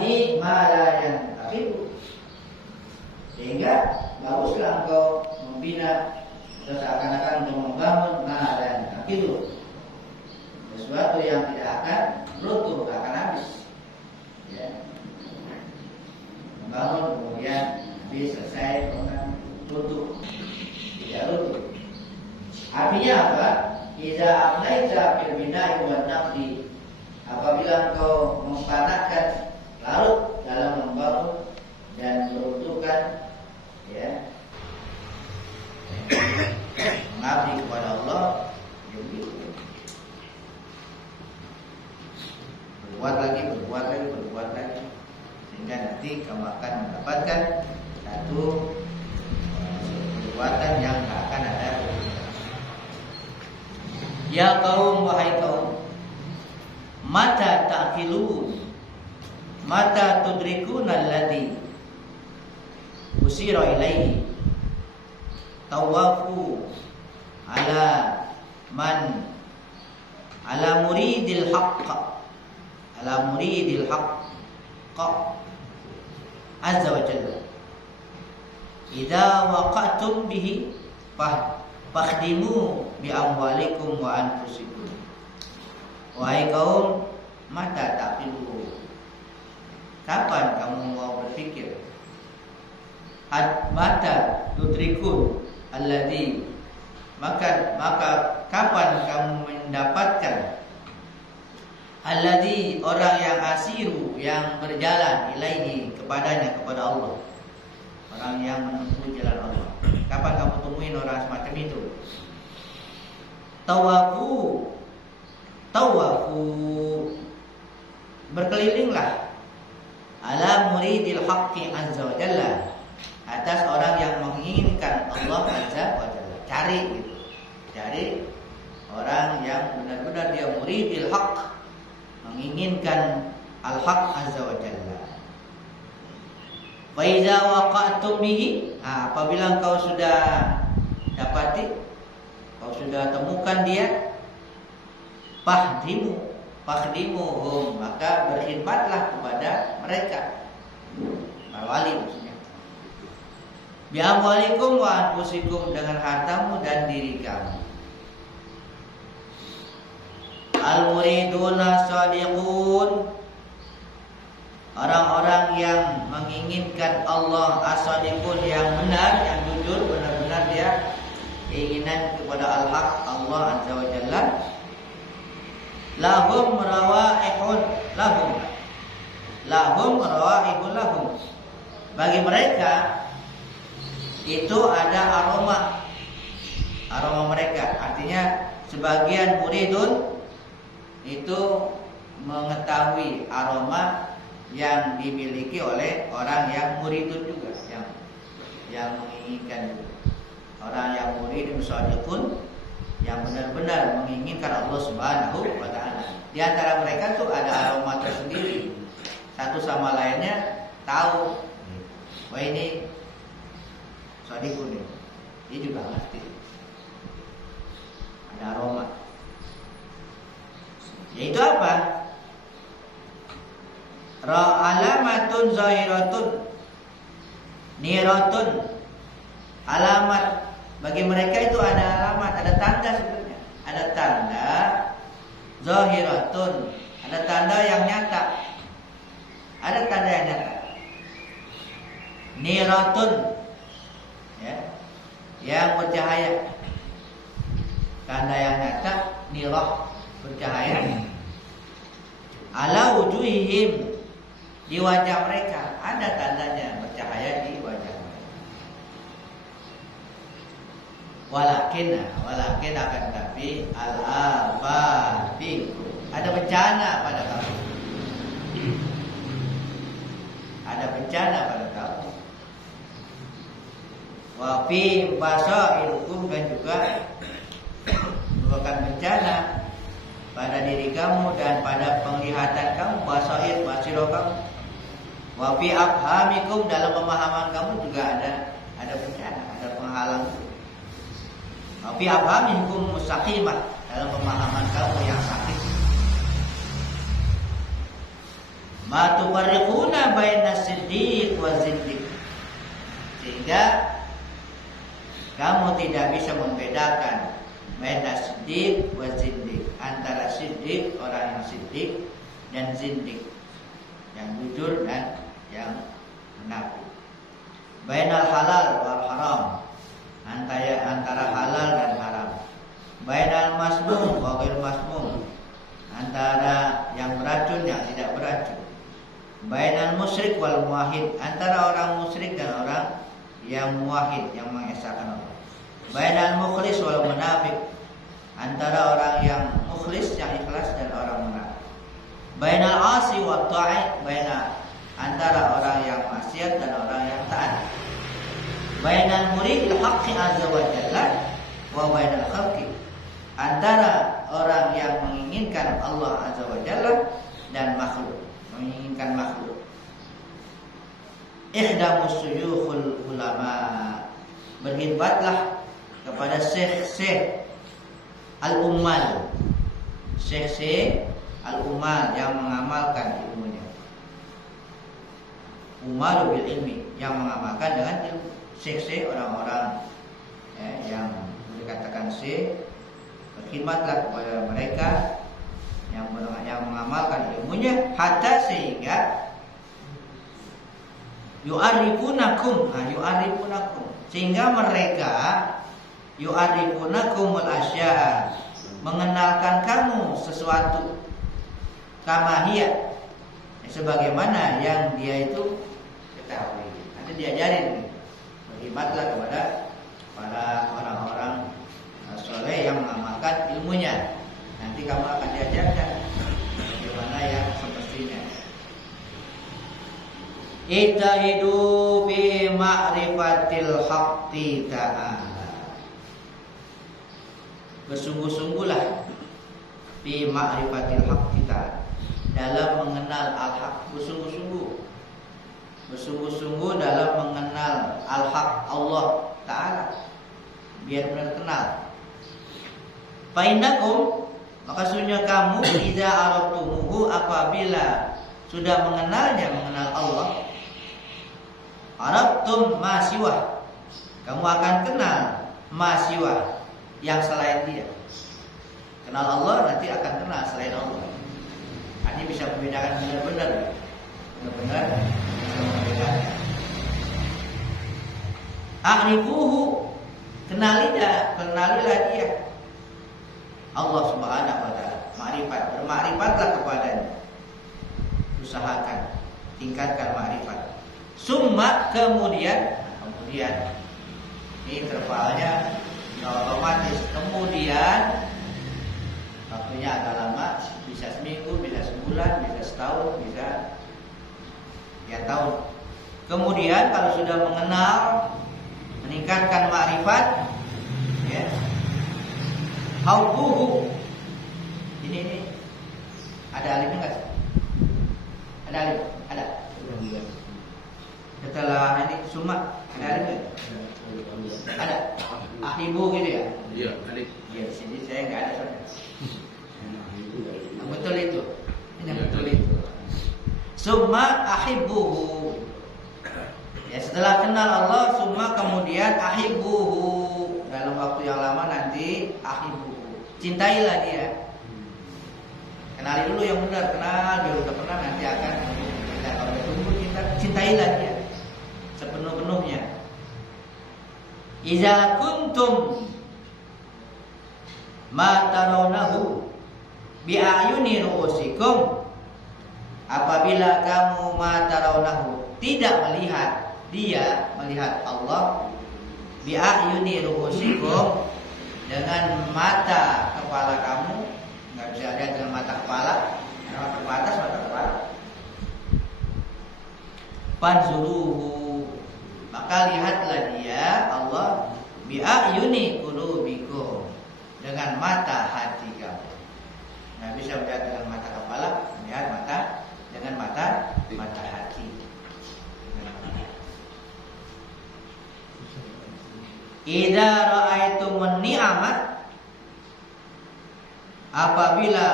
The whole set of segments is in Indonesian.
tabni ma la yantaqidu. Sehingga baguslah engkau membina atau seakan-akan untuk membangun ma la yantaqidu, sesuatu yang tidak akan runtuh, tidak akan habis. Ya. Membangun kemudian habis, selesai, kemudian runtuh, tidak runtuh. Artinya apa? Idza aflaita fil bina'i wan naqdi, apabila engkau mempanatkan, larut dalam membangun dan meruntuhkan, ya, mengabdi kepada Allah, begitu. Berbuat lagi, sehingga nanti kamu akan mendapatkan satu perbuatan yang tak akan ada. Ya kaum, wahai kaum, mata ta'qilun, mata tudrikuna alladhi usira ilaihi, tawafu ala man ala muridil haqq, ala muridil haqq azza wa jalla. Idza waqa'tum bihi fakhdimu bi amwalikum wa anfusikum. Wahai kaum, mata taqilu, kapan kamu mau berpikir? Mata tudrikun alladhi, maka kapan kamu mendapatkan alladhi, orang yang asiru, yang berjalan ilaihi, kepadanya, kepada Allah, orang yang menempuh jalan Allah. Kapan kamu temuin orang semacam itu? Tawafu, berkelilinglah ala muridil haqqi azza wa jalla, atas orang yang menginginkan Allah azza wa jalla. Cari orang yang benar-benar dia muridil haqq, menginginkan al-haq azza wa jalla. Wa idza waqa'tum bihi, apabila engkau sudah dapati, kau sudah temukan dia, fakhdimuhum, maka berkhidmatlah kepada mereka, para wali maksudnya. Bi amwalikum wa anfusikum, dengan hartamu dan diri kamu. Al muriduna shadiqun, orang-orang yang menginginkan Allah, as-shadiqun, yang benar, yang jujur, benar-benar dia keinginan kepada al-haq, Allah azza wa jalla. Lahum rawaihun lahum, bagi mereka itu ada aroma mereka. Artinya sebagian muridun itu mengetahui aroma yang dimiliki oleh orang yang muridun juga, yang menginginkan juga. Orang yang muridun shadiqun, yang benar-benar menginginkan Allah Subhanahu wa ta'ala. Di antara mereka tuh ada aroma tersendiri. Satu sama lainnya tahu, wah ini shadiqun ini. Dia juga ngerti. Ada aroma. Yaitu apa? Alamatun zahiratun niratun, alamat. Bagi mereka itu ada alamat, ada tanda sebenarnya. Ada tanda zahiratun, ada tanda yang nyata. Ada tanda yang nyata. Niratun, ya, yang bercahaya. Tanda yang nyata, nirah, bercahaya. Ala wujuhihim, di wajah mereka ada tandanya bercahaya di wajah mereka. Walakin akan tapi al-afatiku, ada bencana pada kamu. Ada bencana pada kamu. Wa fi basairukum, dan juga merupakan bencana pada diri kamu dan pada penglihatan kamu, basair, basiro kamu. Wa fi afhamikum, dalam pemahaman kamu juga ada bencana, ada penghalang. Wa fi afhamikum mustaqimah, dalam pemahaman kamu yang sakit. ma tufarriquna baina siddiq wa zindiq, sehingga kamu tidak bisa membedakan baina siddiq wa zindiq, antara siddiq, orang yang siddiq, dan zindiq, yang jujur dan yang munafik. Bainal halal wal haram, antara halal dan haram. Bainal masmum wa ghair masmum, antara yang beracun yang tidak beracun. Bainal musyrik wal muwahhid, antara orang musyrik dan orang yang muwahhid, yang mengesahkan Allah. Bainal mukhlis wal munafik, antara orang yang mukhlis, yang ikhlas, dan orang munafik. Bainal asi wa ta'i, antara orang yang maksiat dan orang yang taat. Bainal muridil haqqi azza wa jalla wa bainal khalqi, antara orang yang menginginkan Allah azza wa jalla dan makhluk, menginginkan makhluk. Ihdamus suyukhul ulama, berkhidmatlah kepada syekh-syekh al-ummal, syekh-syekh al-ummal yang mengamalkan ilmunya. Umaru bil ilmi, yang mengamalkan dengan ilmu. Syekh-syekh, orang-orang yang dikatakan syekh, berkhidmatlah kepada mereka yang mengamalkan ilmunya, hatta sehingga yu'arifunakum, sehingga mereka yu'arifunakumul asya'a, mengenalkan kamu sesuatu, kamahiyah, sebagaimana yang dia itu ketahui. Nanti diajarin, berkhidmatlah kepada para orang-orang soleh yang mengamalkan ilmunya. Nanti kamu akan diajarkan bagaimana yang semestinya. Ijtahidu fi ma'rifatil haqqi ta'ala, bersungguh-sungguhlah fi ma'rifatil haqqi ta'ala, dalam mengenal al-haq. Bersungguh-sungguh dalam mengenal al-haq, Allah Ta'ala, biar benar kenal. Fainakum, maka sesungguhnya kamu, idza arabtumuhu, apabila sudah mengenalnya, mengenal Allah, arabtum ma siwah, kamu akan kenal ma siwah, yang selain dia. Kenal Allah, nanti akan kenal selain Allah. Ini bisa membedakan benar-benar bisa membedakan. A'rifuhu, kenalilah dia, Allah Subhanahu wa taala. Ma'rifat, bermakrifat kepadanya. Usahakan, tingkatkan makrifat. Summa, kemudian ini terpalanya otomatis. Kemudian waktunya agak lama, bisa seminggu, bisa sebulan, bisa setahun, bisa ya tahun. Kemudian kalau sudah mengenal, meningkatkan makrifat, ya, haubuhu. Ini ada alimnya nggak? Ada alim? Ada. Setelah ini summa ada alim nggak? Ada. Ahibu gitu ya? Iya, alim. Ya di sini saya nggak ada soalnya. Betul itu. Ini betul itu. Summa ahibbuhu. Ya, setelah kenal Allah, summa kemudian ahibbuhu. Dalam waktu yang lama nanti ahibbuhu. Cintailah dia. Kenali dulu yang benar, kenal dia udah pernah, nanti akan kita kalau udah tumbuh cinta, cintailah dia sepenuh-penuhnya. Iza kuntum ma tarawnahu bi'ayuni ru'usikum, apabila kamu ma tarawnahu, tidak melihat dia, melihat Allah, bi'ayuni ru'usikum, dengan mata kepala kamu. Nggak bisa lihat dengan mata kepala, karena mata ke atas, mata kepala. Fanzuruhu, maka lihatlah dia, Allah, bi'ayuni qulubikum, dengan mata hati kamu. Nggak bisa melihat dengan mata kepala, melihat dengan mata hati. Idza ra'aitumun ni'amat, apabila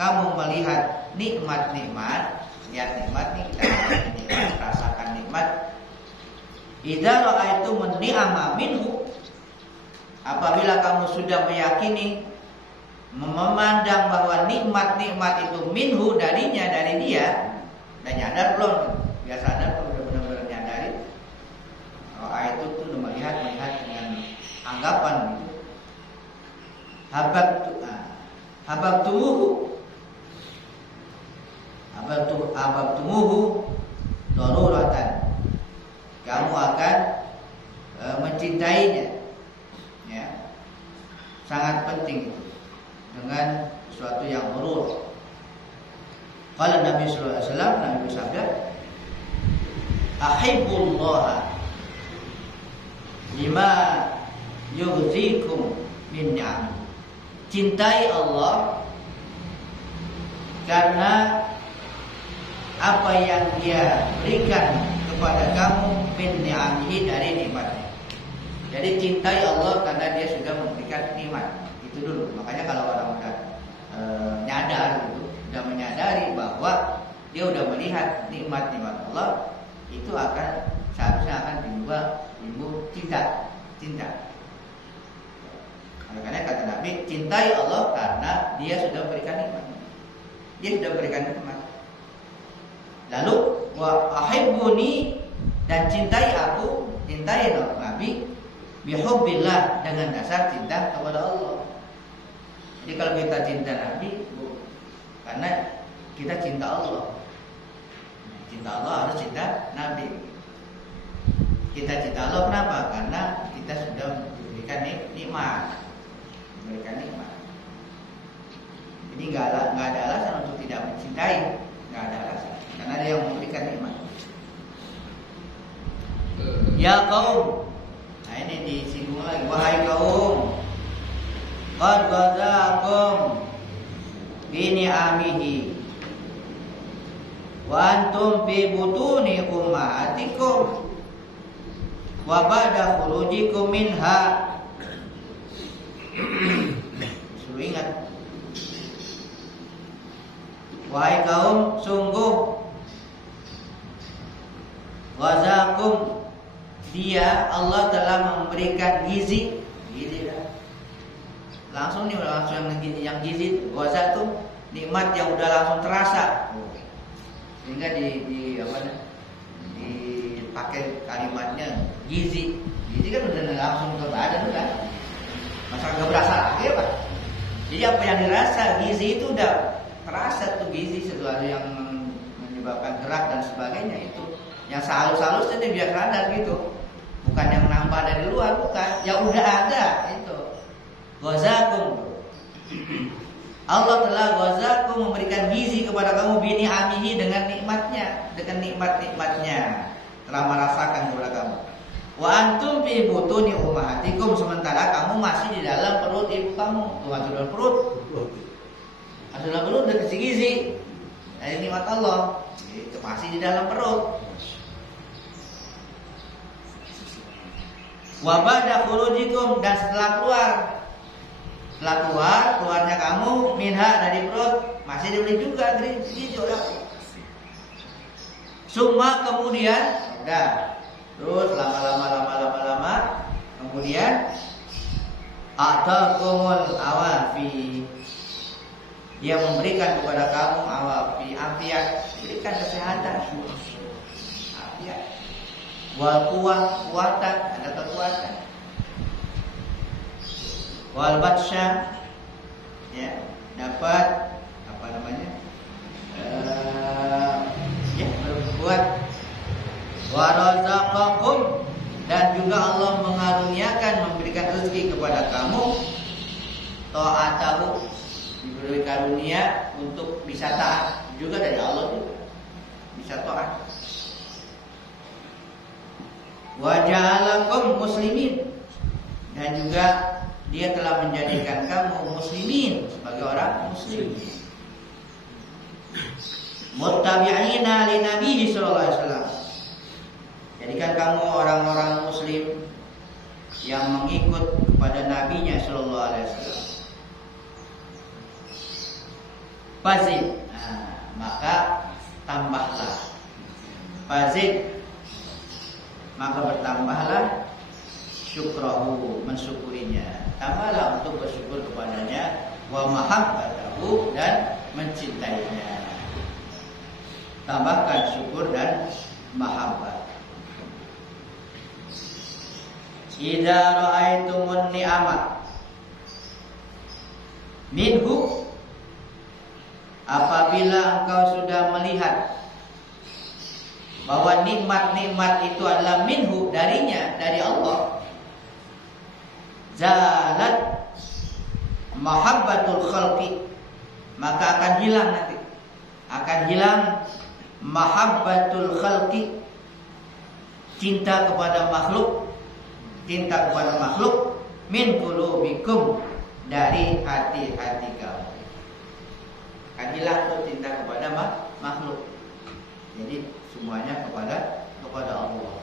kamu melihat nikmat-nikmat, lihat nikmat nih, kita rasakan nikmat. Idza ra'aitum ni'ama minhu, apabila kamu sudah meyakini, memandang bahwa nikmat-nikmat itu minhu, darinya, dari dia, dan nyadar belum? Biar sadar kalau udah benar-benar nyadari. Ayat itu tuh melihat dengan anggapan gitu. Hababtumuhu daruratan, kamu akan mencintainya, ya, sangat penting itu, dengan sesuatu yang darur. Kalau Nabi sallallahu alaihi wasallam, Nabi bersabda, ahibbullah lima yughzikum min ni'am, cintai Allah karena apa yang Dia berikan kepada kamu min ni'amihi, dari nikmatnya. Jadi cintai Allah karena Dia sudah memberikan nikmat. Itu dulu. Makanya kalau orang udah nyadar gitu, udah menyadari bahwa dia udah melihat nikmat-nikmat Allah, itu seharusnya akan timbul cinta. Karena kata Nabi, cintai Allah karena Dia sudah berikan nikmat. Dia sudah berikan nikmat. Lalu wa ahibbuni, dan cintai aku, cintai Nabi, bihubbillah, dengan dasar cinta kepada Allah. Jadi kalau kita cinta Nabi, karena kita cinta Allah. Cinta Allah harus cinta Nabi. Kita cinta Allah kenapa? Karena kita sudah diberikan nikmat. Jadi nggak ada alasan untuk tidak mencintai, nggak ada alasan, karena Dia yang memberikan nikmat. Ya kaum, nah ini disinggung lagi, wahai kaum, qad ghazaakum bi ni'amihi wa antum fi butuni ummahatikum wa ba'da khurujikum minha. Suruh ingat, wahai kaum, sungguh wazakum, Dia, Allah telah memberikan gizi dah. Langsung yang gizi, waza itu nikmat yang udah langsung terasa. Sehingga dipakai kalimatnya gizi. Gizi kan udah langsung ke badan kan. Masa nggak berasa lagi ya Pak? Jadi apa yang dirasa gizi itu udah terasa tuh, gizi sesuatu yang menyebabkan gerak dan sebagainya itu. Yang halus-halus itu biar sadar gitu. Bukan yang nambah dari luar, bukan. Yang udah ada itu. Ghazakum. Allah telah ghazakum, memberikan gizi kepada kamu bini amihi, dengan nikmatnya, dengan nikmat-nikmatnya telah merasakan kepada kamu. Wa antum fi butuni ummahatikum, sementara kamu masih di dalam perut ibu kamu. Masuk dalam perut. Masuk dalam perut udah kasih gizi dari nikmat Allah. Itu masih di dalam perut. Wa ba'da khurujikum, dan setelah keluarnya kamu minha, dari perut, masih diberi juga gizi udah. Summa, kemudian udah. Terus lama kemudian atakumul awafi, Dia memberikan kepada kamu awafi, afiat, berikan kesehatan, afiat, wal kuwatan, ada kekuatan, wal batsya, ya, dapat apa namanya, berbuat, warazaqakum, dan juga Allah mengaruniakan, memberikan rezeki kepada kamu, ta'atahu, diberi karunia untuk bisa taat, juga dari Allah juga bisa taat. Wa ja'alakum muslimin, dan juga Dia telah menjadikan kamu muslimin, sebagai orang muslim, muttabi'ina li Nabi sallallahu alaihi wasallam. Jadikan kamu orang-orang muslim yang mengikut kepada Nabi-Nya sallallahu alaihi wasallam. Fazid, maka tambahlah. Fazid, maka bertambahlah syukrahu, mensyukurinya. Tambahlah untuk bersyukur kepadanya, wa mahabbatahu, dan mencintainya. Tambahkan syukur dan mahabbah. Idza ra'aitumun ni'amah minhu, apabila engkau sudah melihat bahwa nikmat-nikmat itu adalah minhu, darinya, dari Allah, zalat mahabbatul khalqi, maka akan hilang nanti, akan hilang mahabbatul khalqi, cinta kepada makhluk, cinta kepada makhluk, min qulubikum, dari hati-hati kamu. Akan hilang tuh cinta kepada makhluk. Jadi semuanya kepada Allah.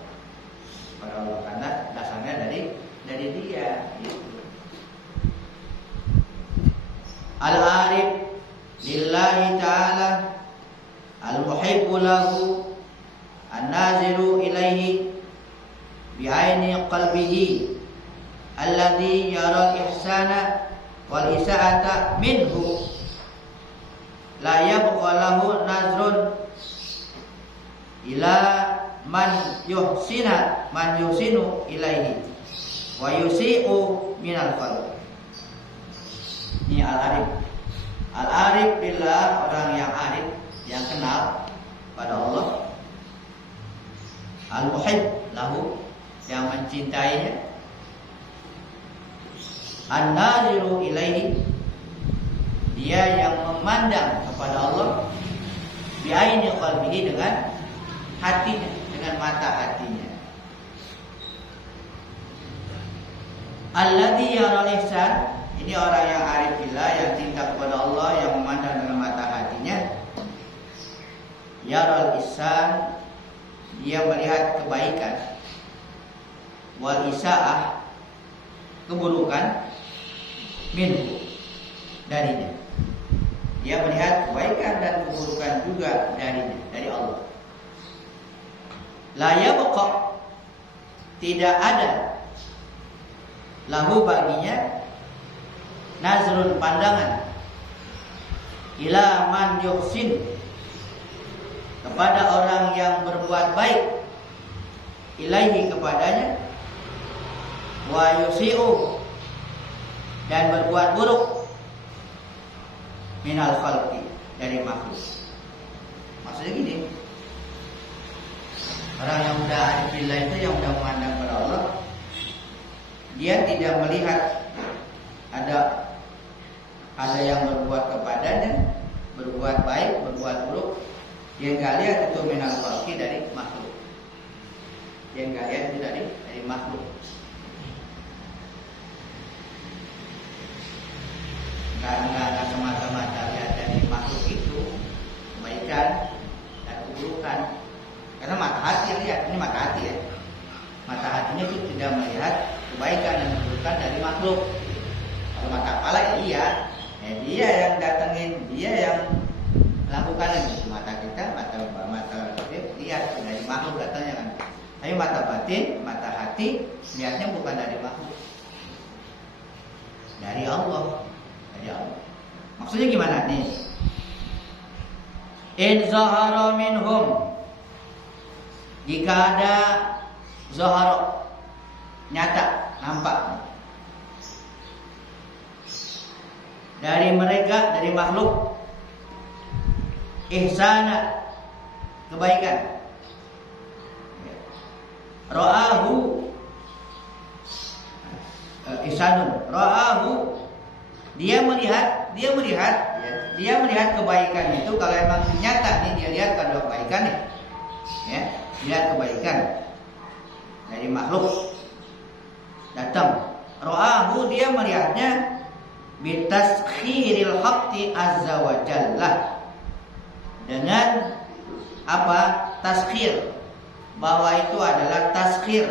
Kepada Allah, karena dasarnya dari Dia. Gitu. Al-arif lillahi ta'ala, al-muhibbu lahu, an-naziru ilaihi bi'aini qalbihi, alladhi yara al-ihsana wal isa'ata minhu, la yabqa lahu nazrun ila man yuhsinu ilaihi wa yusi'u minal khalq. Ini al-arif. Al-arif billah, orang yang arif, yang kenal pada Allah. Al-muhib lahu, yang mencintainya. An-naziru ilaihi, dia yang memandang kepada Allah. Bi'aini qalbihi, dengan hatinya, dengan mata hatinya. Alladzi yaral ihsan, ini orang yang arif billah, yang cinta kepada Allah, yang memandang dengan mata hatinya. Yaral ihsan, dia melihat kebaikan. Wal isaah, keburukan, minhu, darinya. Dia melihat kebaikan dan keburukan juga darinya, dari Allah. La yabqa, tidak ada, lahu, baginya, nazrun, pandangan, ila man yuhsin, kepada orang yang berbuat baik, ilaihi, kepadanya, wa yusi'u, dan berbuat buruk, minal khalqi, dari makhluk. Maksudnya gini, orang yang udah arif billah itu, yang udah memandang kepada Allah, dia tidak melihat ada yang berbuat kepadanya, berbuat baik, berbuat buruk. Dia nggak lihat itu minal khalqi, dari makhluk. Dia nggak lihat itu dari makhluk. Nggak semata-mata lihat dari makhluk itu kebaikan dan keburukan. Karena mata hati yang lihat, ini mata hati ya. Mata hatinya itu tidak melihat kebaikan dan keburukan dari makhluk. Kalau mata kepala ya iya, dia yang datengin, dia yang lakukan itu. Mata kita, mata lihat dari makhluk datangnya kan. Tapi mata batin, mata hati lihatnya bukan dari makhluk, dari Allah. Maksudnya gimana nih? In zahara minhum, jika ada zahara, nyata, nampak, dari mereka, dari makhluk, ihsana, kebaikan, ra'ahu, ihsanun, ra'ahu, dia melihat kebaikan itu. Kalau emang nyata nih, dia lihat kalau kebaikan nih, ya, lihat kebaikan dari makhluk datang. Ra'ahu, dia melihatnya bitaskhiril haqqi azza wa jalla, dengan apa? Taskhir, bahwa itu adalah taskhir,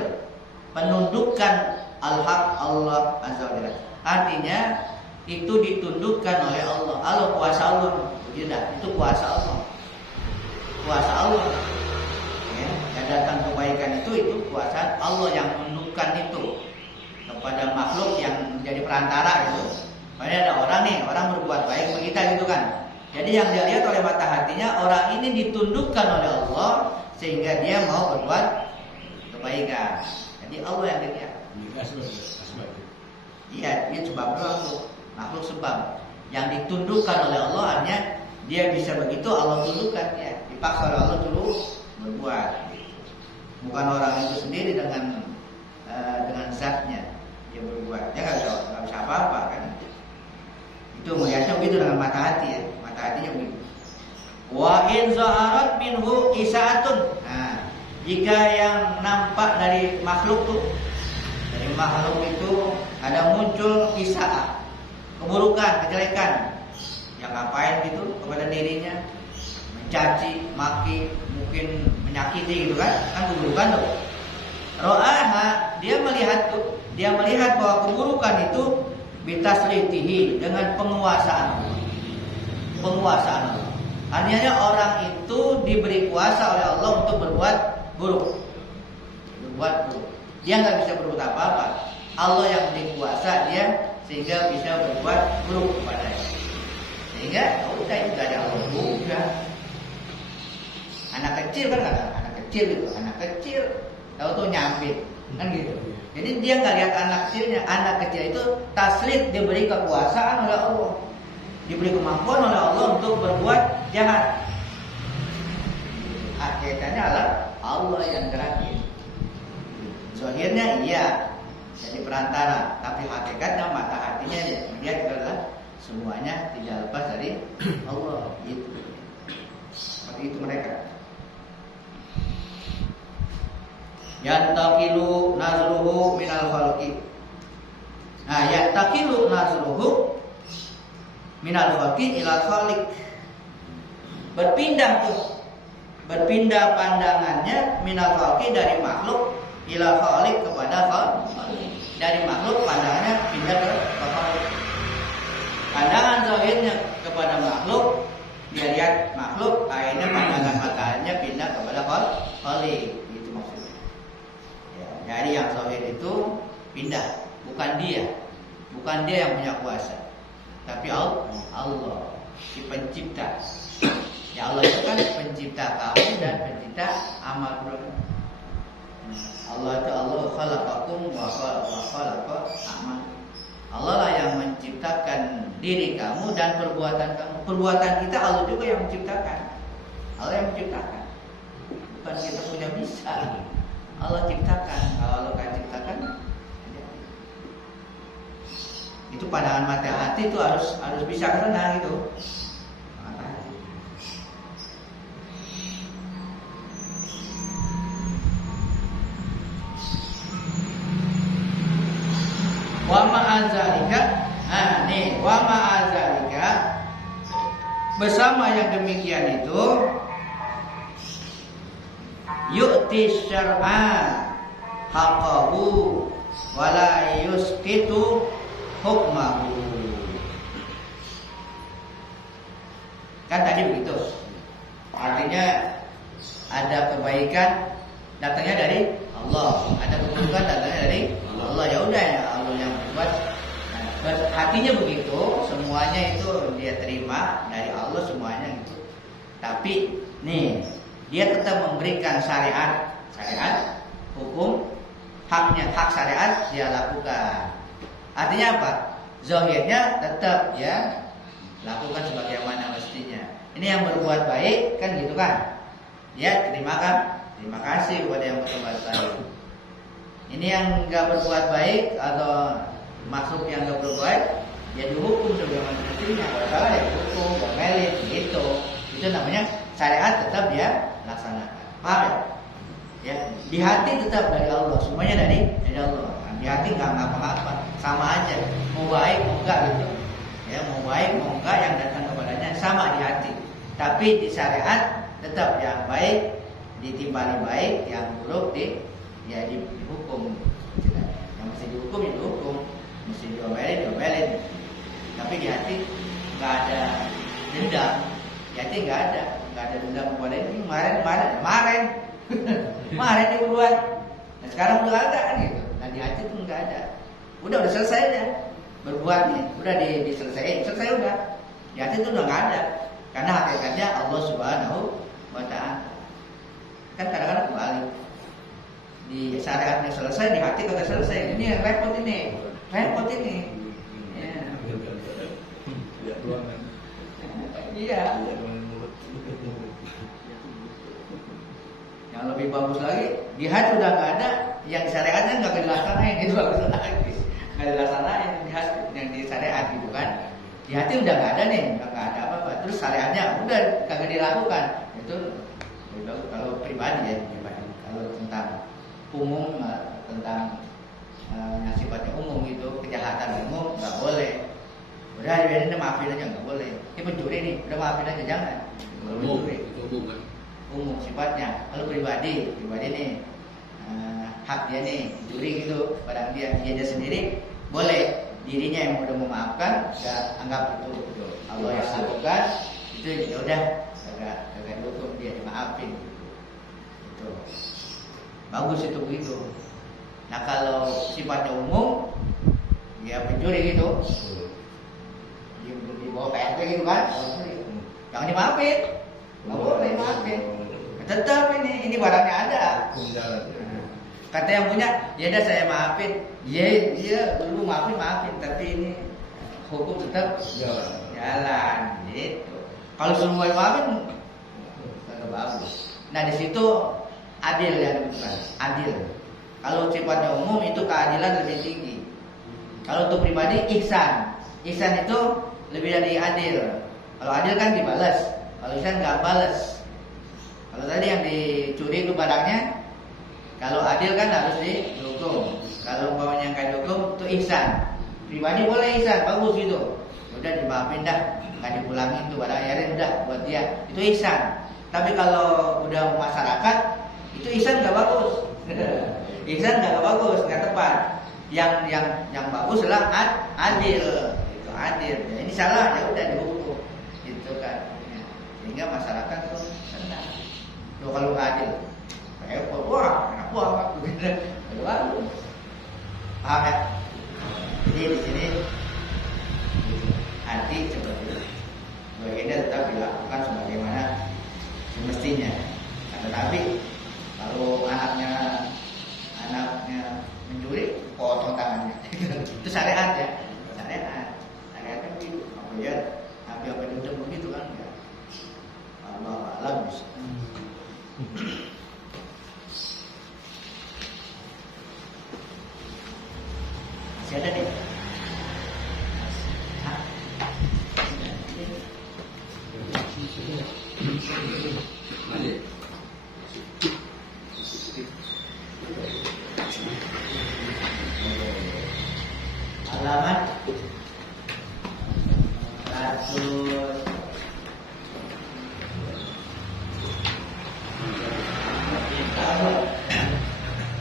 penundukan al-haq, Allah azza wa jalla. Artinya itu ditundukkan oleh Allah. Allah, kuasa Allah. Tidak, itu kuasa Allah. kuasa Allah. Ya, yang datang kebaikan itu kuasa Allah yang menundukkan itu kepada makhluk yang menjadi perantara itu. Makanya ada orang berbuat baik ke kita gitu kan. Jadi yang dia lihat oleh mata hatinya, orang ini ditundukkan oleh Allah sehingga dia mau berbuat kebaikan. Jadi Allah yang dilihat. Iya, dia sebab makhluk sebab. Yang ditundukkan oleh Allah hanya dia bisa begitu, Allah tundukkan ya. Dipaksa oleh Allah dulu berbuat. Bukan orang itu sendiri dengan zatnya dia berbuat. Dia nggak bisa apa-apa kan. Itu melihatnya begitu dengan mata hati ya. Mata hatinya begitu. Wa in za'arat minhu isaatun. Nah, jika yang nampak dari makhluk itu ada muncul isaah, keburukan, kejelekan, yang ngapain gitu kepada dirinya, mencaci, maki, mungkin menyakiti gitu kan keburukan tuh. Ro'aha, dia melihat bahwa keburukan itu bitaslitihi, dengan penguasaan Allah. Artinya orang itu diberi kuasa oleh Allah untuk berbuat buruk. Dia nggak bisa berbuat apa-apa. Allah yang memberi kuasa dia sehingga bisa berbuat buruk kepadanya. Sehingga udah itu dari Allah juga. Anak kecil tahu tuh nyambit kan gitu. Jadi dia nggak lihat anak kecil itu taslit, diberi kekuasaan oleh Allah, diberi kemampuan oleh Allah untuk berbuat jahat. Akhirnya Allah yang gerakin. Zahirnya iya jadi perantara, tapi hakikatnya mata hatinya dia adalah semuanya tidak lepas dari Allah. Gitu. Seperti itu mereka. Yantaqilu nazruhu minal khalqi. Nah, yantaqilu nazruhu minal khalqi ilal khaliq. Berpindah pandangannya minal khalqi dari makhluk ilal khaliq kepada khaliq. Dari makhluk pandangannya pindah ke khaliq. Pandangan zahirnya kepada makhluk, dia lihat makhluk, akhirnya pandangan matanya pindah kepada khaliq. Jadi yang zahir itu pindah, bukan dia yang punya kuasa, tapi Allah, si pencipta. Ya Allah itu kan pencipta kamu dan pencipta amal kamu. Allah itu Allah khalaqakum wa khalaqa amal. Allah lah yang menciptakan diri kamu dan perbuatan kamu. Perbuatan kita Allah juga yang menciptakan. Allah yang menciptakan, bukan kita punya bisa. Allah ciptakan. Kalau Allah kan ciptakan, itu pandangan mata hati itu harus bisa ke sana gitu. Wa ma'azalika, wa ma'azalika, bersama yang demikian itu yu'ti syar'a haqqahu wa la yusqitu hukmahu. Kan tadi begitu. Artinya ada kebaikan datangnya dari Allah, ada keburukan datangnya dari Allah. Ya udah ya Allah yang membuat. Hatinya begitu, semuanya itu dia terima dari Allah semuanya gitu. Tapi nih dia tetap memberikan syariat hukum, hak syariat dia lakukan. Artinya apa? Zahirnya tetap ya lakukan sebagaimana mestinya. Ini yang berbuat baik kan gitu kan? Ya terima kasih kepada yang berbuat baik. Ini yang nggak berbuat baik atau makhluk yang nggak berbuat baik, ya dihukum sebagaimana mestinya. Kalau salah ya dihukum, domelin gitu. Itu namanya syariat tetap dia laksanakan. Paham ya? Ya, di hati tetap dari Allah, semuanya dari Allah. Di hati nggak ngapa-ngapa, sama aja. Mau baik mau enggak gitu. Ya, mau baik mau enggak yang datang kepadanya sama di hati. Tapi di syariat tetap yang baik ditimbali baik, yang buruk dihukum. Yang mesti dihukum ya dihukum, mesti diomelin. Tapi di hati nggak ada dendam. Di hati nggak ada nggak ada dendam kepada ini. Kemarin dia berbuat. Nah sekarang udah ada kan gitu. Nah di hati itu nggak ada. Udah selesai aja berbuatnya. Udah selesai udah. Di hati itu udah nggak ada. Karena hakikatnya Allah Subhanahu wa Ta'ala. Kan kadang-kadang kembali di syariatnya selesai, di hati kagak selesai. Ini yang repot ini. Ya. Iya. Yang lebih bagus lagi, di hati udah nggak ada, yang di syariatnya nggak dilaksanain, itu bagus lagi. Nggak dilaksanain di hati, yang di syariat gitu kan. Di hati udah nggak ada nih, nggak ada apa-apa. Terus syariatnya udah kagak dilakukan. Itu kalau pribadi ya, kalau tentang umum, tentang yang sifatnya umum gitu, kejahatan umum nggak boleh. Udah dibiarin, maafin aja, nggak boleh. Ini pencuri nih, udah maafin aja, jangan. Pencuri umum sifatnya. Kalau pribadi nih hak dia nih, pencuri gitu, barang dia sendiri boleh. Dirinya yang udah memaafkan, ya anggap itu Allah yang lakukan, itu ya udah kagak dihukum, dia dimaafin gitu. Bagus itu begitu. Nah kalau sifatnya umum, ya pencuri gitu, di bawah PRT gitu kan, jangan dimaafin, nggak boleh maafin. Tetap ini barangnya ada. Kata yang punya, ya udah saya maafin. Iya, dulu maafin, tapi ini hukum tetap jalan gitu. Kalau semua maafin, nggak bagus. Nah di situ adil yang dibutuhkan, adil. Kalau sifatnya umum itu keadilan lebih tinggi. Kalau untuk pribadi ihsan itu lebih dari adil. Kalau adil kan dibalas, kalau ihsan nggak balas. Kalau tadi yang dicuri itu barangnya, kalau adil kan harus dihukum. Kalau umpamanya nggak dihukum itu ihsan. Pribadi boleh ihsan, bagus gitu. Udah dimaafin dah, nggak dipulangin tuh barang ya udah buat dia. Itu ihsan. Tapi kalau udah masyarakat itu ihsan nggak bagus. Ihsan nggak bagus, nggak tepat. Yang bagus adalah adil. Itu adil. Ya, ini salah ya udah dihukum. Gitu kan. Ya. Sehingga masyarakat tuh senang. Loh kalau nggak adil, wah enak banget begitu. Lalu paham ya? Jadi di sini hati seperti itu. Bagiannya tetap dilakukan sebagaimana semestinya. Nah, tetapi kalau anaknya mencuri, potong tangannya. Itu syariat ya, syariatnya begitu. Kemudian apa dendam begitu kan? Ya. Allah alam bisa. Masih ada nih? Halaman 100.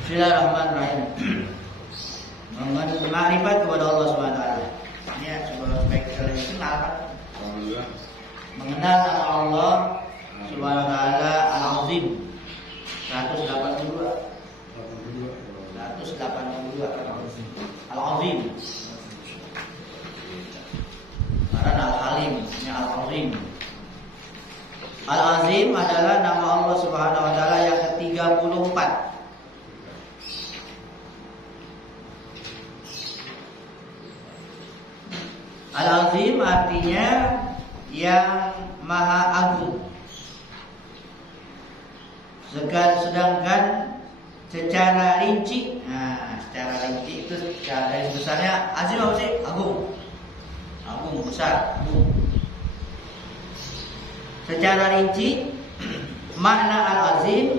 Bismillahirrahmanirrahim. Ma'rifat kepada Allah Subhanahu wa taala. Ini sebuah baik kenal kan? Mengenal nama Allah Subhanahu wa taala Al-Azim. 182. Al-Azim. Karena Al-Halim, ini Al-Azim. Al-Azim adalah nama Allah Subhanahu wa taala yang ke-34. Al-Azim artinya yang maha agung. Sedangkan secara rinci, itu dari besarnya azim apa sih? Agung, besar, agung. Secara rinci makna al-azim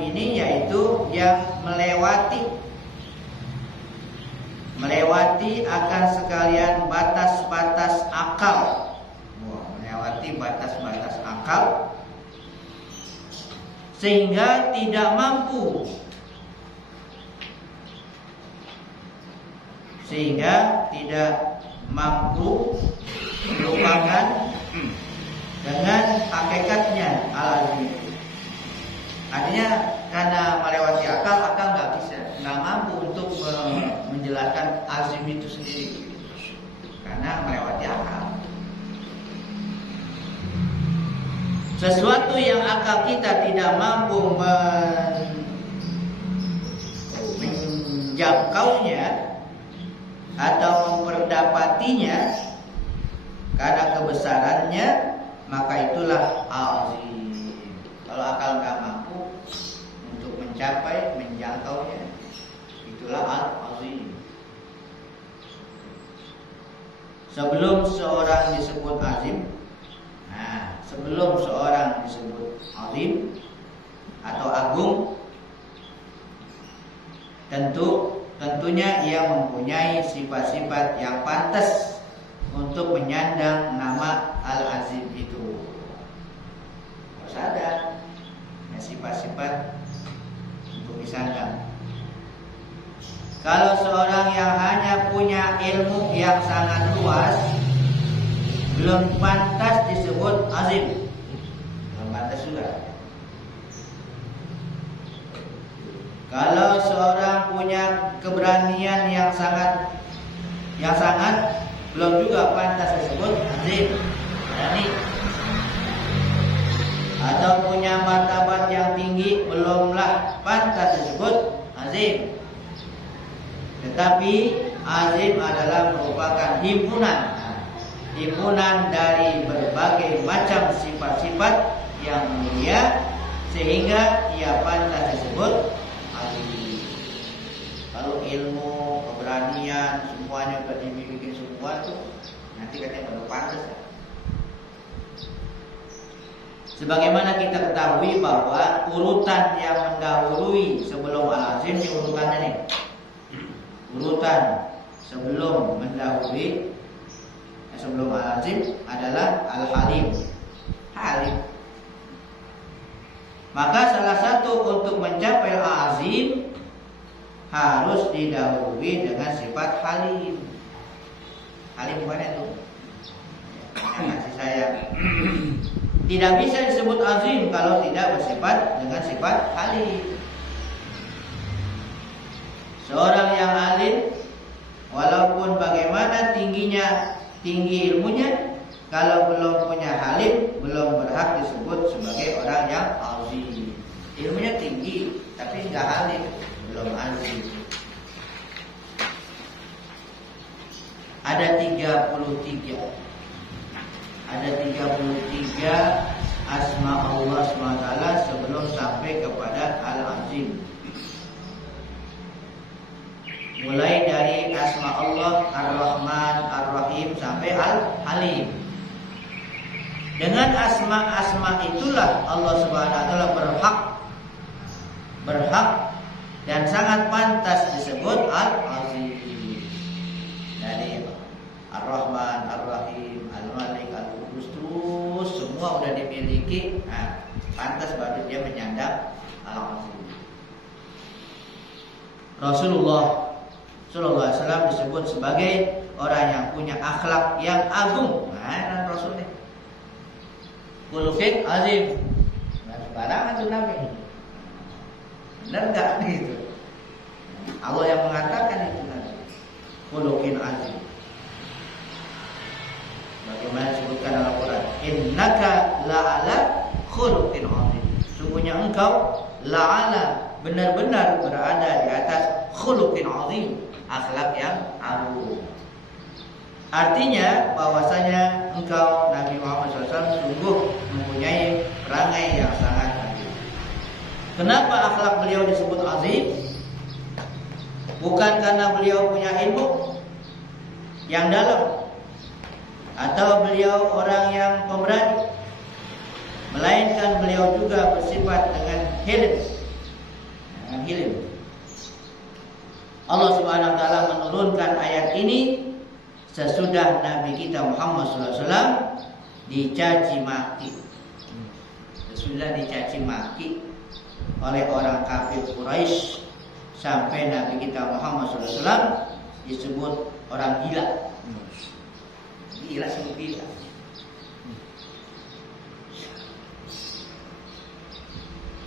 ini yaitu yang melewati akan sekalian batas-batas akal. Melewati batas-batas akal sehingga tidak mampu melupakan sesuatu yang akal kita tidak mampu menjangkaunya atau memperdapatinya karena kebesarannya, maka itulah azim. Kalau akal nggak mampu untuk mencapai, menjangkaunya, itulah azim. Sebelum seorang disebut azim, sebelum seorang disebut azim atau agung, tentunya ia mempunyai sifat-sifat yang pantas untuk menyandang nama Al-Azim itu. Harus ada sifat-sifat untuk disandang. Kalau seorang yang hanya punya ilmu yang sangat luas, belum pantas disebut azim. Belum pantas juga. Kalau seorang punya keberanian yang sangat belum juga pantas disebut azim. Berani. Atau punya martabat yang tinggi, belumlah pantas disebut azim. Tetapi azim adalah merupakan himpunan dari berbagai macam sifat-sifat yang mulia, sehingga ia pantas disebut azim. Kalau ilmu, keberanian, semuanya sudah dimiliki semua tuh, nanti katanya baru pantas. Sebagaimana kita ketahui bahwa urutan yang mendahului sebelum al-azim, ini urutannya nih. Urutan sebelum mendahului sebelum al-azim adalah al-halim. Halim. Maka salah satu untuk mencapai al-azim harus didahului dengan sifat halim. Halim mana itu? Kasih sayang. Tidak bisa disebut azim kalau tidak bersifat dengan sifat halim. Seorang yang alim, walaupun bagaimana tinggi ilmunya, kalau belum punya halim, belum berhak disebut sebagai orang yang azim. Ilmunya tinggi, tapi enggak halim, belum azim. Ada 33 asma Allah SWT sebelum sampai kepada al-azim. Mulai dari asma Allah Ar-Rahman, Ar-Rahim sampai Al-Halim. Dengan asma-asma itulah Allah Subhanahu wa taala berhak dan sangat pantas disebut Al-Azim. Dari Ar-Rahman, Ar-Rahim, Al-Malik, Al-Qudus, terus semua sudah dimiliki. Pantas baru dia menyandang Al-Azim. Rasulullah Sallallahu Alaihi Wasallam disebut sebagai orang yang punya akhlak yang agung. Nah, Rasulnya khuluqin azim. Nah, sembarangan itu Nabi. Benar enggak gitu? Allah yang mengatakan itu Nabi. Khuluqin azim. Bagaimana disebutkan dalam Al-Quran? Innaka la'ala khuluqin azim. Sungguhnya engkau la'ala, benar-benar berada di atas khuluqin azim, akhlak yang agung. Artinya bahwasanya engkau Nabi Muhammad SAW sungguh mempunyai perangai yang sangat agung. Kenapa akhlak beliau disebut azim? Bukan karena beliau punya ilmu yang dalam atau beliau orang yang pemberani, melainkan beliau juga bersifat dengan hilim. Allah Subhanahu wa taala menurunkan ayat ini sesudah Nabi kita Muhammad SAW dicaci maki. Sesudah dicaci maki oleh orang kafir Quraisy, sampai Nabi kita Muhammad SAW disebut orang gila. Gila sungguh gila.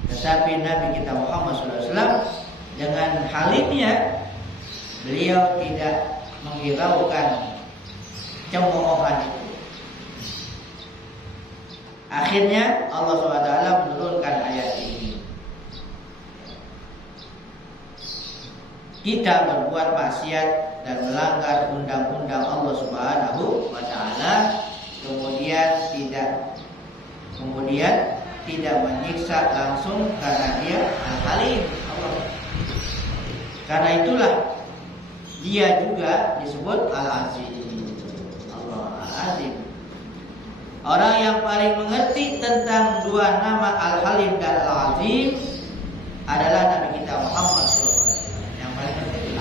Tetapi Nabi kita Muhammad SAW dengan halimnya, beliau tidak menghiraukan cemoohan itu. Akhirnya Allah SWT menurunkan ayat ini. Kita berbuat maksiat dan melanggar undang-undang Allah Subhanahu wa taala, kemudian tidak menyiksa langsung karena Dia Al-Halim, Allah. Karena itulah Dia juga disebut Al-Aziz. Allah Al-Aziz. Orang yang paling mengerti tentang dua nama Al-Halim dan Al-Aziz adalah Nabi kita Muhammad SAW. Yang paling mengerti.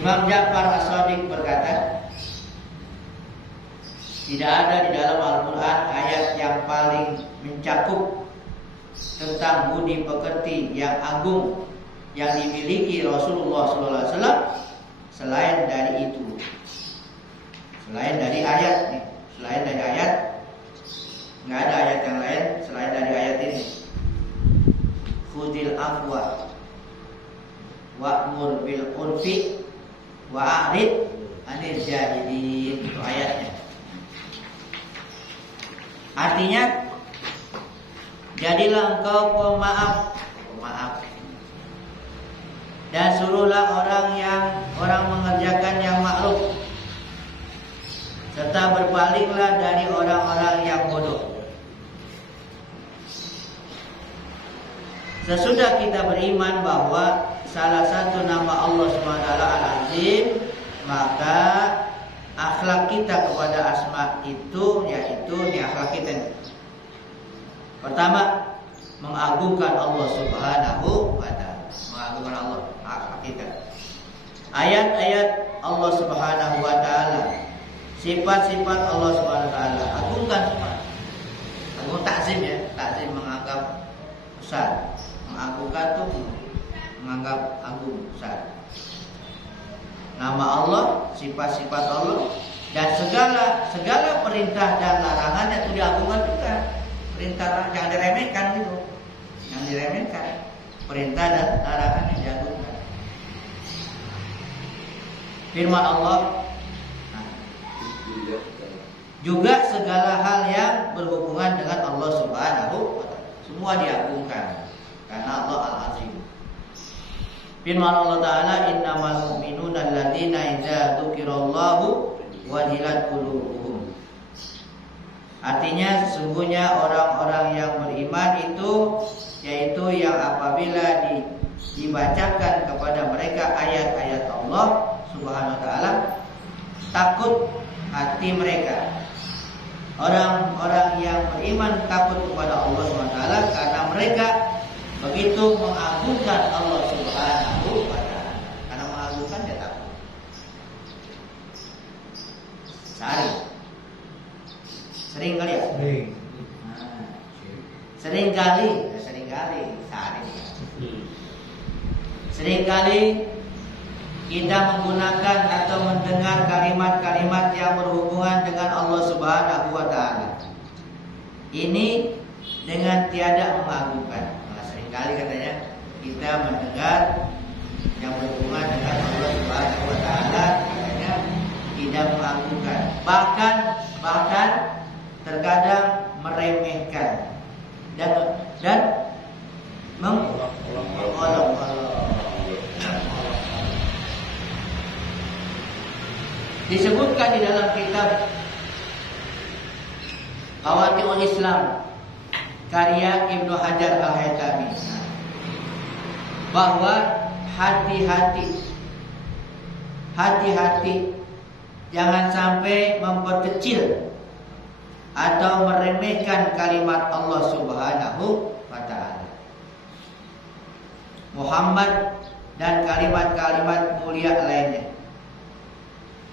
Imam Ja'far As-Shadiq berkata, tidak ada di dalam Al-Quran ayat yang paling mencakup tentang budi pekerti yang agung yang dimiliki Rasulullah SAW selain dari itu. Selain dari ayat nih, selain dari ayat, nggak ada ayat yang lain selain dari ayat ini. Khudil afwa wa'mur bil urfi wa'rid anil jahilin. Itu ayatnya. Artinya, jadilah engkau pemaaf, dan suruhlah orang mengerjakan yang ma'ruf, serta berpaliklah dari orang-orang yang bodoh. Sesudah kita beriman bahwa salah satu nama Allah SWT Al-Azim, maka akhlak kita kepada asma itu yaitu akhlak kita. Pertama, mengagungkan Allah Subhanahu wa taala. Mengagungkan Allah, akhlak kita. Ayat-ayat Allah Subhanahu wa taala, sifat-sifat Allah Subhanahu wa taala, agungkan semua. Agung takzim ya, takzim menganggap besar. Mengagungkan tuh menganggap agung besar. Nama Allah, sifat-sifat Allah, dan segala perintah dan larangannya itu diagungkan juga. Perintah jangan diremehkan gitu, jangan diremehkan. Perintah dan larangannya diagungkan. Firman Allah, juga segala hal yang berhubungan dengan Allah Subhanahu wa taala, semua diagungkan karena Allah Al-Azim. Firman Allah Ta'ala, innamal mu'minuna alladzina idza dzukirallahu wajilat qulubuhum. Artinya sesungguhnya orang-orang yang beriman itu yaitu yang apabila dibacakan kepada mereka ayat-ayat Allah Subhanahu wa taala, takut hati mereka. Orang-orang yang beriman takut kepada Allah Subhanahu wa taala karena mereka begitu mengagungkan Allah Subhanahu wa taala. Karena mengagungkan dia takut. Sering kali ya? Sering kali kita menggunakan atau mendengar kalimat-kalimat yang berhubungan dengan Allah Subhanahu wa taala. Ini dengan tiada mengagungkan. Seringkali katanya kita mendengar yang berhubungan dengan Allah Subhanahu wa taala katanya tidak mengagungkan. Bahkan terkadang meremehkan dan mengolok-olok. Disebutkan di dalam kitab Qawaidul Islam karya Ibnu Hajar Al-Haytami bahwa hati-hati jangan sampai memperkecil atau meremehkan kalimat Allah Subhanahu wa taala, Muhammad dan kalimat-kalimat mulia lainnya,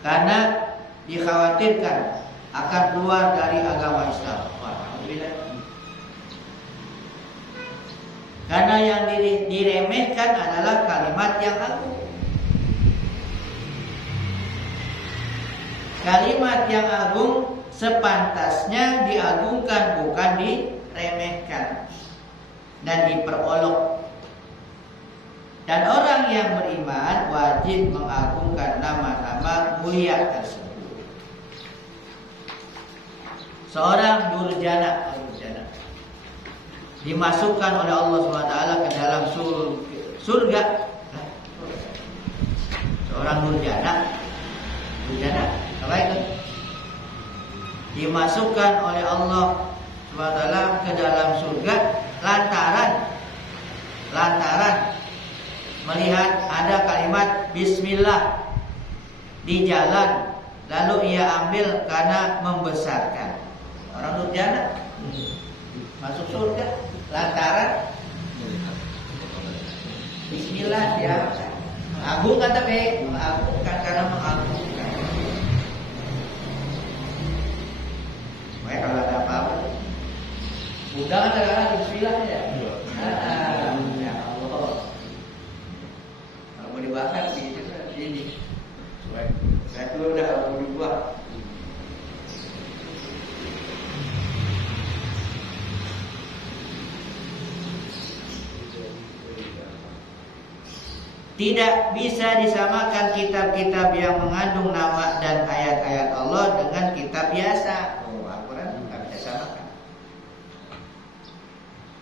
karena dikhawatirkan akan keluar dari agama Islam. Karena yang diremehkan adalah kalimat yang agung. Kalimat yang agung sepantasnya diagungkan, bukan diremehkan dan diperolok. Dan orang yang beriman wajib mengagungkan nama-nama mulia tersebut. seorang durjana, dimasukkan oleh Allah SWT ke dalam surga. Seorang durjana apa itu? Dimasukkan oleh Allah SWT ke dalam surga lantaran melihat ada kalimat Bismillah di jalan, lalu ia ambil karena membesarkan. Orang durjana masuk surga lantaran Bismillah, dia mengagungkan, tapi mengagungkan karena mengagungkan. Makanya kalau ada apa-apa, undangan ada Bismillah ya. Ya Allah, kalau mau dibakar gitu ini. Saya dulu udah mau dibuat. Tidak bisa disamakan kitab-kitab yang mengandung nama dan ayat-ayat Allah dengan kitab biasa. Al-Quran tidak bisa samakan.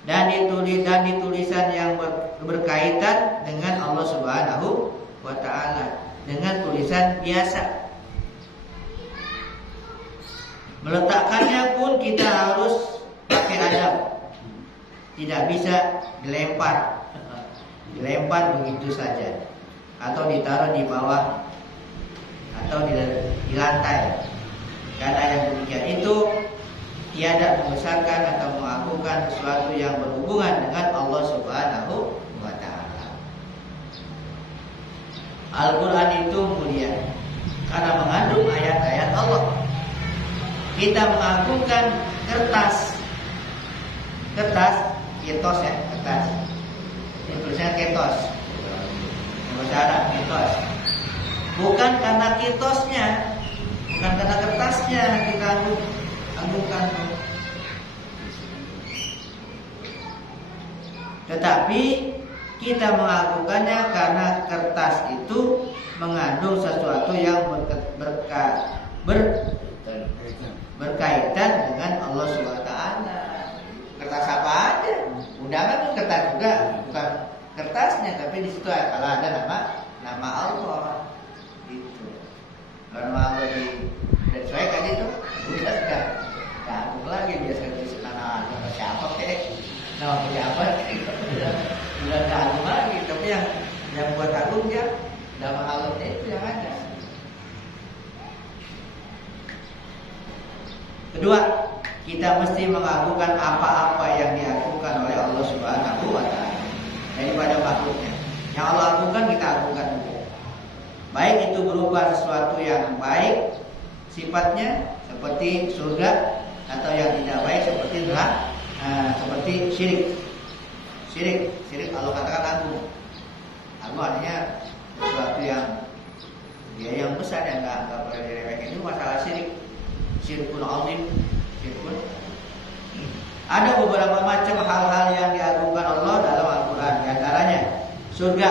Dan ditulisan yang berkaitan dengan Allah Subhanahu wa Ta'ala dengan tulisan biasa. Meletakkannya pun kita harus pakai adab. Tidak bisa dilempar begitu saja, atau ditaruh di bawah, atau di lantai. Karena yang demikian itu tiada membesarkan atau mengagungkan sesuatu yang berhubungan dengan Allah Subhanahu wa Ta'ala. Al-Quran itu mulia karena mengandung ayat-ayat Allah. Kita mengagungkan kertas, ketos ya, kertas. Ini tulisannya ketos. Bahasa Arab ketos. Bukan karena ketosnya, bukan karena kertasnya kita agungkan, tetapi kita mengagungkannya karena kertas itu mengandung sesuatu yang berkaitan dengan Allah SWT. Kertas apa aja, undangan itu kertas juga, bukan kertasnya, tapi di situ kalau ada nama Allah itu. Kalau nama Allah disesuaikan itu, udah sudah agung lagi. Biasanya di sana nama siapa nama pejabat, udah agung lagi. Tapi yang buat agung dia nama Allah itu yang ada. Kedua, kita mesti mengagungkan apa-apa yang diagungkan oleh Allah Subhanahu wa Ta'ala daripada makhluknya. Yang Allah agungkan kita agungkan juga. Baik itu berupa sesuatu yang baik sifatnya seperti surga, atau yang tidak baik seperti seperti syirik Allah katakan agung. Agung artinya sesuatu yang besar yang enggak boleh diremehkan. Itu masalah syirkun azim. Ada beberapa macam hal-hal yang diagungkan Allah dalam Al-Quran. Di antaranya surga.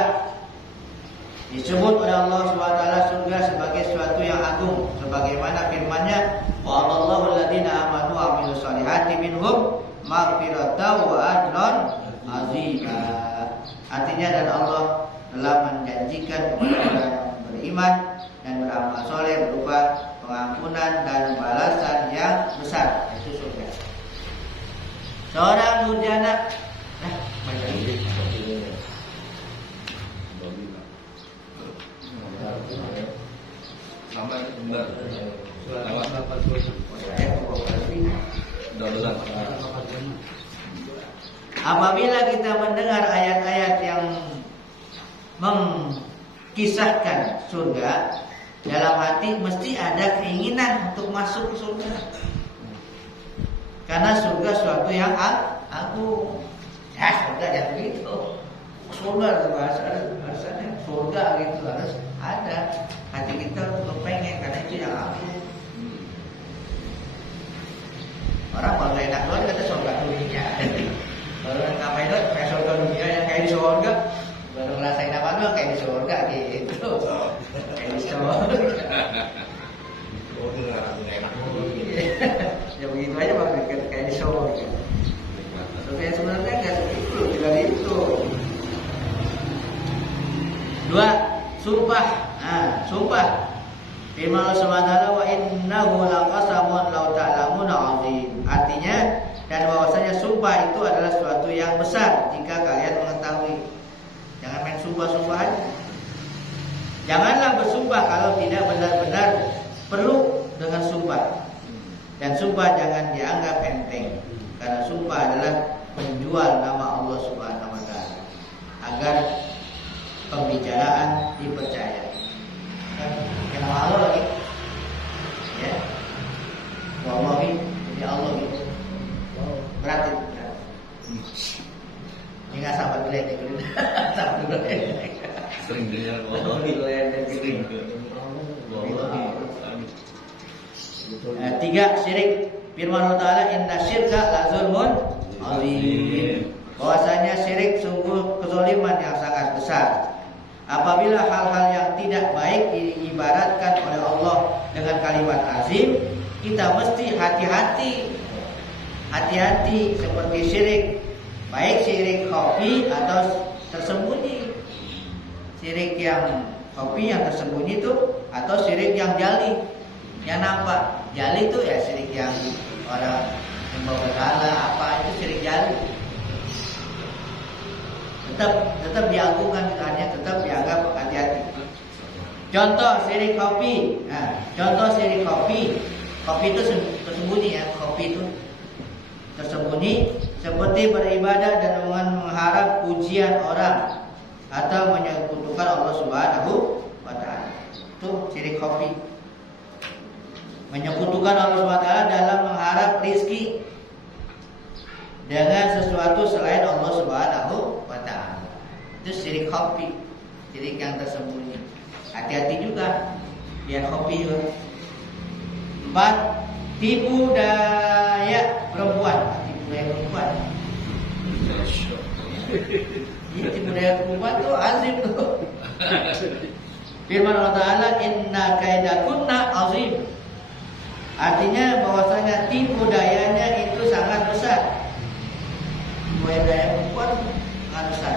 Disebut oleh Allah SWT surga sebagai sesuatu yang agung, sebagaimana firman-Nya, wa'adallahu alladziina aamanu wa 'amilus shalihati minhum maghfiratan wa ajran 'azima. Artinya, dan Allah telah menjanjikan kepada orang yang beriman dan beramal soleh berupa pengampunan dan balasan yang besar, itu surga. Seorang durjana, apabila kita mendengar ayat-ayat yang mengkisahkan surga, dalam hati mesti ada keinginan untuk masuk ke surga. Karena surga suatu yang agung. Ya, surga ya begitu. Surga bahasanya surga gitu harus ada. Hati kita untuk pengen, karena itu yang agung. Orang kalau enak doang kata surga dunia. Kalau ngapain doang kayak surga dunia yang kayak di surga. Baru ngerasain apa doang kayak di surga gitu. Kayak di surga. Ya begitu Firman Allah Subhanahu wa taala, wa innahu laqasamun law ta'lamuna 'azim. Artinya, dan bahwasanya sumpah itu adalah sesuatu yang besar jika kalian mengetahui. Jangan main sumpah-sumpah aja. Janganlah bersumpah kalau tidak benar-benar perlu dengan sumpah. Dan sumpah jangan dianggap enteng, karena sumpah adalah menjual nama Allah Subhanahu wa taala agar pembicaraan dipercaya. Kenal Allah lagi, ya. Wallahi, ini Allah gitu. Berarti ini nggak sahabat dulu ya, sahabat dulu ya. Sering dengar wallahi, sering. Tiga, syirik. Firman Allah Ta'ala, inna syirka la zulmun azim. Bahwasanya syirik sungguh kezaliman yang sangat besar. Apabila hal-hal yang tidak baik diibaratkan oleh Allah dengan kalimat azim, kita mesti hati-hati. Hati-hati seperti syirik, baik syirik khafi atau tersembunyi. Syirik yang khafi yang tersembunyi itu, atau syirik yang jali, yang nampak. Jali itu ya syirik yang orang membawa berhala apa, itu syirik jali. Tetap diagungkan, hanya tetap dianggap hati-hati. Contoh syirik khafi. Nah, contoh syirik khafi. Khafi itu tersembunyi ya, khafi itu tersembunyi, seperti beribadah dan mengharap pujian orang atau menyekutukan Allah Subhanahu wa taala. Itu syirik khafi. Menyekutukan Allah Subhanahu wa taala dalam mengharap rizki dengan sesuatu selain Allah Subhanahu wa taala. Itu syirik khafi, syirik yang tersembunyi. Hati-hati juga biar khafi juga. 4. Tipu daya perempuan. Tipu daya perempuan. Ini tipu daya perempuan tuh azim tuh. Firman Allah Ta'ala, inna kaidakunna azim. Artinya bahwasanya tipu dayanya itu sangat besar. Tipu daya perempuan sangat besar.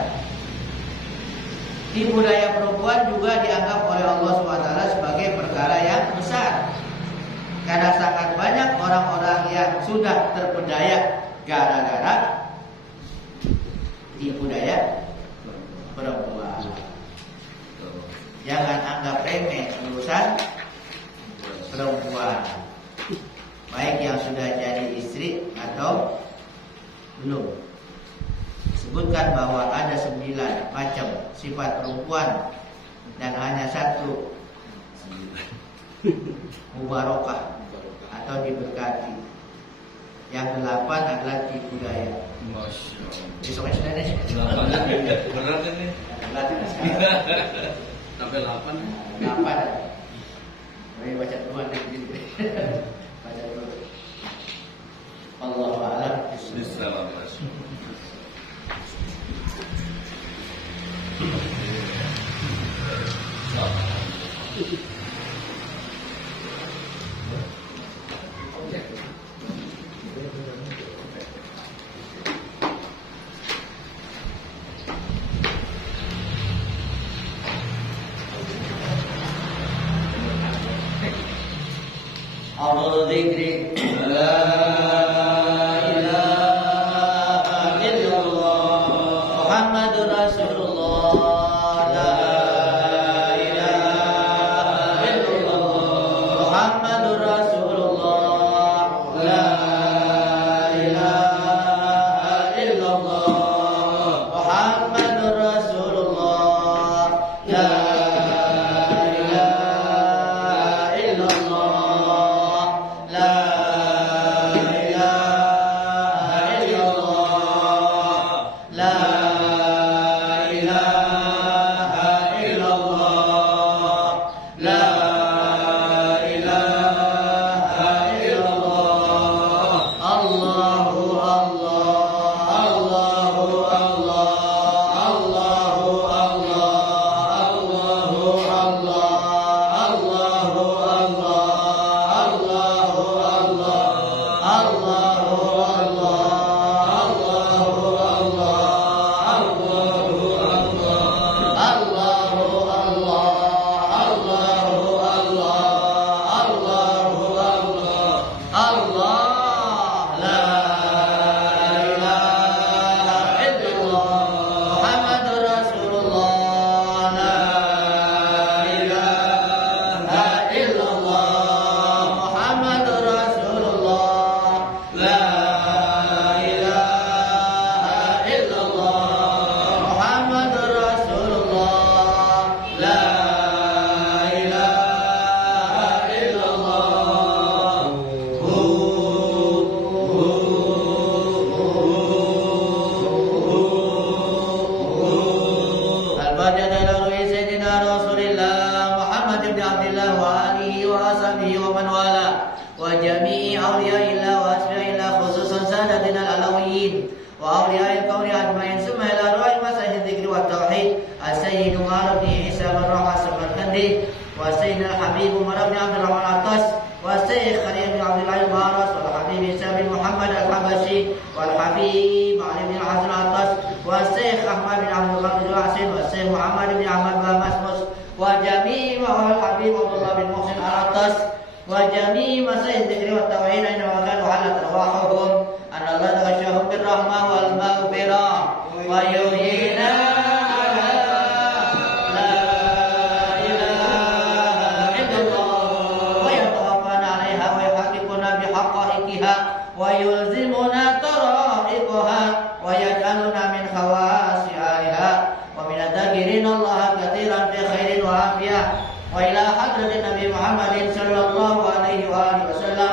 Tipu daya perempuan juga dianggap oleh Allah SWT sebagai perkara yang besar, karena sangat banyak orang-orang yang sudah terpedaya gara-gara tipu daya perempuan. Jangan anggap remeh urusan perempuan, baik yang sudah jadi istri atau belum. Sebutkan bahwa ada 9 macam sifat perempuan dan hanya 1 mubarakah atau diberkati. Yang 8 adalah tipu daya. Masya Allah. Besoknya sudah deh. 8 berat ini. Sampai 8. 8. Mari baca dulu nanti. Baca dulu. Allahu a'lam. Bismillahirrahmanirrahim. Allahu dzikri la ilaha illallah Muhammadur Rasulullah la ilaha illallah Muhammadur Rasulullah la ilaha illallah Muhammadur Rasulullah la ilaha illallah la وصحبه ومن والاه وجميع أولياء الله وأتباع الله خصوصا سادتنا العلويين وأولياء الكون أجمعين ثم إلى روح مساجد الذكر والتوحيد السيد عمر بن عيسى بن رفع السمرقندي والسيد الحبيب عمر بن عبد الرحمن العطاس والشيخ خليل بن عبد الله البارس والحبيب عيسى بن محمد الحبشي والحبيب علي بن الحسن العطاس والشيخ أحمد بن عبد القادر الحسين والشيخ محمد بن أحمد بن مسموس وجميع الحبيب عبد الله بن محسن العطاس وجميع مساجد الذكر والتوحيد أينما كانوا حلت أرواحهم أن الله تغشاهم بالرحمة والمغفرة ويحيينا على لا إله إلا الله ويتوفانا عليها ويحققنا بحقائقها ويلزمنا طرائقها ويجعلنا من خواص أهلها ومن الذاكرين الله كثيرا في خير وعافية وإلى حضرة النبي محمد صلى الله عليه وآله وسلم